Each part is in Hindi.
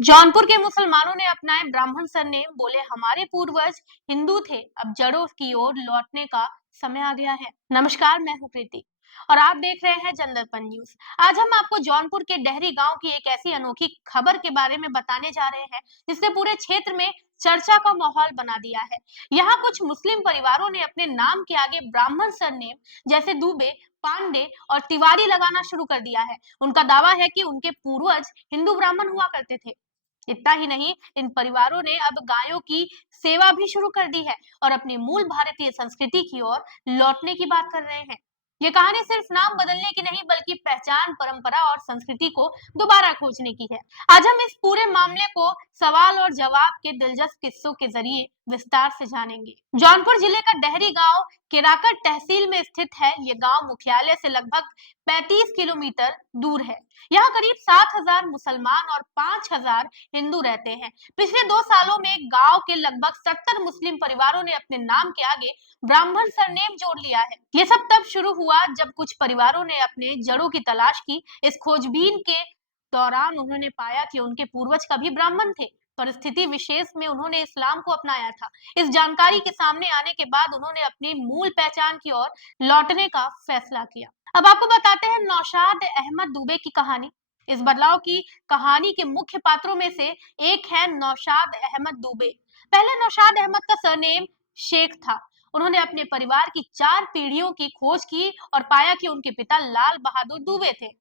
जौनपुर के मुसलमानों ने अपनाए ब्राह्मण सरनेम, बोले हमारे पूर्वज हिंदू थे, अब जड़ों की ओर लौटने का समय आ गया है। नमस्कार, मैं हूं प्रीति और आप देख रहे हैं जनदर्पण न्यूज। आज हम आपको जौनपुर के डेहरी गांव की एक ऐसी अनोखी खबर के बारे में बताने जा रहे हैं जिसने पूरे क्षेत्र में चर्चा का माहौल बना दिया है। यहाँ कुछ मुस्लिम परिवारों ने अपने नाम के आगे ब्राह्मण सरनेम जैसे दुबे, पांडे और तिवारी लगाना शुरू कर दिया है। उनका दावा है कि उनके पूर्वज हिंदू ब्राह्मण हुआ करते थे। इतना ही नहीं, इन परिवारों ने अब गायों की सेवा भी शुरू कर दी है और अपनी मूल भारतीय संस्कृति की ओर लौटने की बात कर रहे हैं। ये कहानी सिर्फ नाम बदलने की नहीं बल्कि पहचान, परंपरा और संस्कृति को दोबारा खोजने की है। आज हम इस पूरे मामले को सवाल और जवाब के दिलचस्प किस्सों के जरिए विस्तार से जानेंगे। जौनपुर जिले का डेहरी गांव केराकट तहसील में स्थित है। ये गांव मुख्यालय से लगभग 35 किलोमीटर दूर है। यहाँ करीब 7,000 मुसलमान और 5,000 हिंदू रहते हैं। पिछले 2 सालों में गांव के लगभग 70 मुस्लिम परिवारों ने अपने नाम के आगे ब्राह्मण सरनेम जोड़ लिया है। ये सब तब शुरू हुआ जब कुछ परिवारों ने अपने जड़ों की तलाश की। इस खोजबीन के दौरान उन्होंने पाया कि उनके पूर्वज कभी ब्राह्मण थे। परिस्थिति विशेष में उन्होंने इस्लाम को अपनाया था। इस जानकारी के सामने आने के बाद उन्होंने अपनी मूल पहचान की ओर लौटने का फैसला किया। अब आपको बताते हैं नौशाद अहमद दुबे की कहानी। इस बदलाव की कहानी के मुख्य पात्रों में से एक है नौशाद अहमद दुबे। पहले नौशाद अहमद का सरनेम शेख था। उन्होंने अपने परिवार की 4 पीढ़ियों की खोज की और पाया कि उनके पिता लाल बहादुर दुबे थे।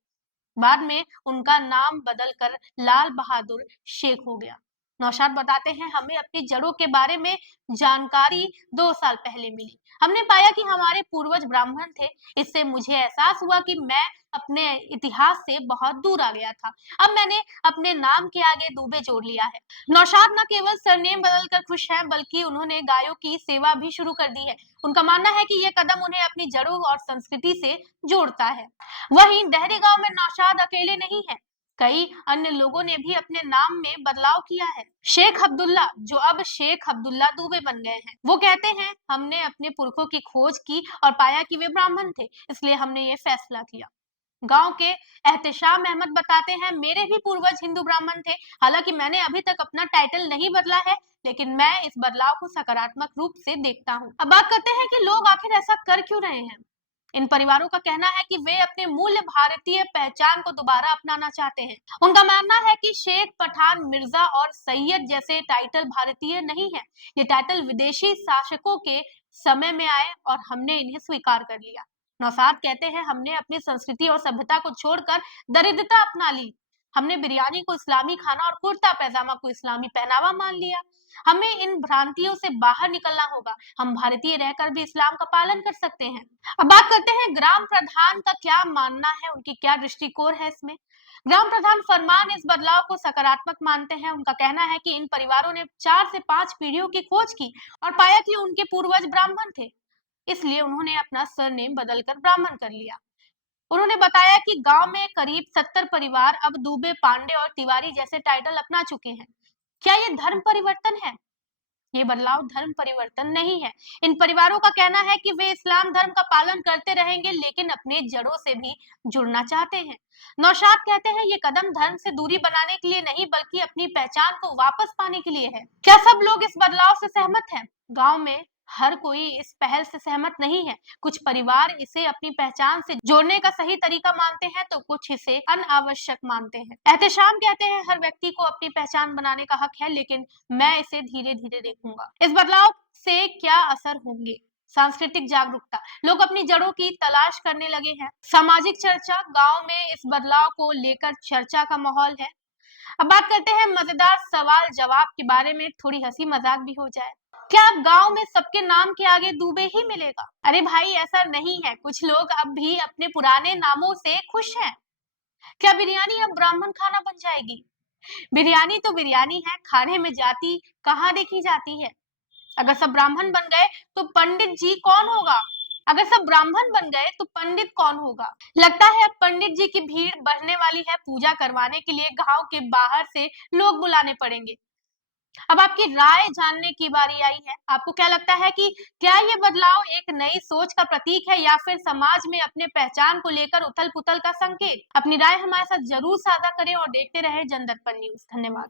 बाद में उनका नाम बदलकर लाल बहादुर शेख हो गया। नौशाद बताते हैं, हमें अपनी जड़ों के बारे में जानकारी 2 साल पहले मिली। हमने पाया कि हमारे पूर्वज ब्राह्मण थे। इससे मुझे एहसास हुआ कि मैं अपने इतिहास से बहुत दूर आ गया था। अब मैंने अपने नाम के आगे दुबे जोड़ लिया है। नौशाद न केवल सरनेम बदलकर खुश हैं बल्कि उन्होंने गायों की सेवा भी शुरू कर दी है। उनका मानना है कि यह कदम उन्हें अपनी जड़ों और संस्कृति से जोड़ता है। वहीं डेहरी गांव में नौशाद अकेले नहीं है, कई अन्य लोगों ने भी अपने नाम में बदलाव किया है। शेख अब्दुल्ला, जो अब शेख अब्दुल्ला दुबे बन गए हैं, वो कहते हैं, हमने अपने पुरखों की खोज की और पाया कि वे ब्राह्मण थे, इसलिए हमने ये फैसला किया। गांव के एहतेशाम अहमद बताते हैं, मेरे भी पूर्वज हिंदू ब्राह्मण थे। हालांकि मैंने अभी तक अपना टाइटल नहीं बदला है, लेकिन मैं इस बदलाव को सकारात्मक रूप से देखता हूँ। अब बात करते हैं कि लोग आखिर ऐसा कर क्यों रहे हैं। इन परिवारों का कहना है कि वे अपने मूल्य भारतीय पहचान को दोबारा अपनाना चाहते हैं। उनका मानना है कि शेख, पठान, मिर्जा और सैयद जैसे टाइटल भारतीय नहीं है। ये टाइटल विदेशी शासकों के समय में आए और हमने इन्हें स्वीकार कर लिया। नौशाद कहते हैं, हमने अपनी संस्कृति और सभ्यता को छोड़कर दरिद्रता अपना ली। हमने बिरयानी को इस्लामी खाना और कुर्ता पैजामा को इस्लामी पहनावा मान लिया। हमें इन भ्रांतियों से बाहर निकलना होगा। हम भारतीय रहकर भी इस्लाम का पालन कर सकते हैं। अब बात करते हैं ग्राम प्रधान का क्या मानना है, उनकी क्या दृष्टिकोण है इसमें। ग्राम प्रधान फरमान इस बदलाव को सकारात्मक मानते हैं। उनका कहना है कि इन परिवारों ने 4 से 5 पीढ़ियों की खोज की और पाया कि उनके पूर्वज ब्राह्मण थे, इसलिए उन्होंने अपना सरनेम बदलकर ब्राह्मण कर लिया। उन्होंने बताया कि गांव में करीब 70 परिवार अब दुबे, पांडे और तिवारी जैसे टाइटल अपना चुके हैं। क्या ये धर्म परिवर्तन है? ये बदलाव धर्म परिवर्तन नहीं है। इन परिवारों का कहना है कि वे इस्लाम धर्म का पालन करते रहेंगे लेकिन अपने जड़ों से भी जुड़ना चाहते हैं। नौशाद कहते हैं, ये कदम धर्म से दूरी बनाने के लिए नहीं बल्कि अपनी पहचान को वापस पाने के लिए है। क्या सब लोग इस बदलाव से सहमत हैं? गांव में हर कोई इस पहल से सहमत नहीं है। कुछ परिवार इसे अपनी पहचान से जोड़ने का सही तरीका मानते हैं तो कुछ इसे अनावश्यक मानते हैं। एहतेशाम कहते हैं, हर व्यक्ति को अपनी पहचान बनाने का हक है, लेकिन मैं इसे धीरे धीरे देखूंगा। इस बदलाव से क्या असर होंगे? सांस्कृतिक जागरूकता, लोग अपनी जड़ों की तलाश करने लगे हैं। सामाजिक चर्चा, गांव में इस बदलाव को लेकर चर्चा का माहौल है। अब बात करते हैं मजेदार सवाल जवाब के बारे में, थोड़ी हंसी मजाक भी हो जाए। क्या अब गांव में सबके नाम के आगे दुबे ही मिलेगा? अरे भाई, ऐसा नहीं है। कुछ लोग अब भी अपने पुराने नामों से खुश हैं। क्या बिरयानी अब ब्राह्मण खाना बन जाएगी? बिरयानी तो बिरयानी है, खाने में जाति कहाँ देखी जाती है। अगर सब ब्राह्मण बन गए तो पंडित जी कौन होगा? अगर सब ब्राह्मण बन गए तो पंडित कौन होगा? लगता है अब पंडित जी की भीड़ बढ़ने वाली है। पूजा करवाने के लिए गांव के बाहर से लोग बुलाने पड़ेंगे। अब आपकी राय जानने की बारी आई है। आपको क्या लगता है कि क्या ये बदलाव एक नई सोच का प्रतीक है या फिर समाज में अपने पहचान को लेकर उथल पुथल का संकेत? अपनी राय हमारे साथ जरूर साझा करें और देखते रहे जनदर्पण न्यूज। धन्यवाद।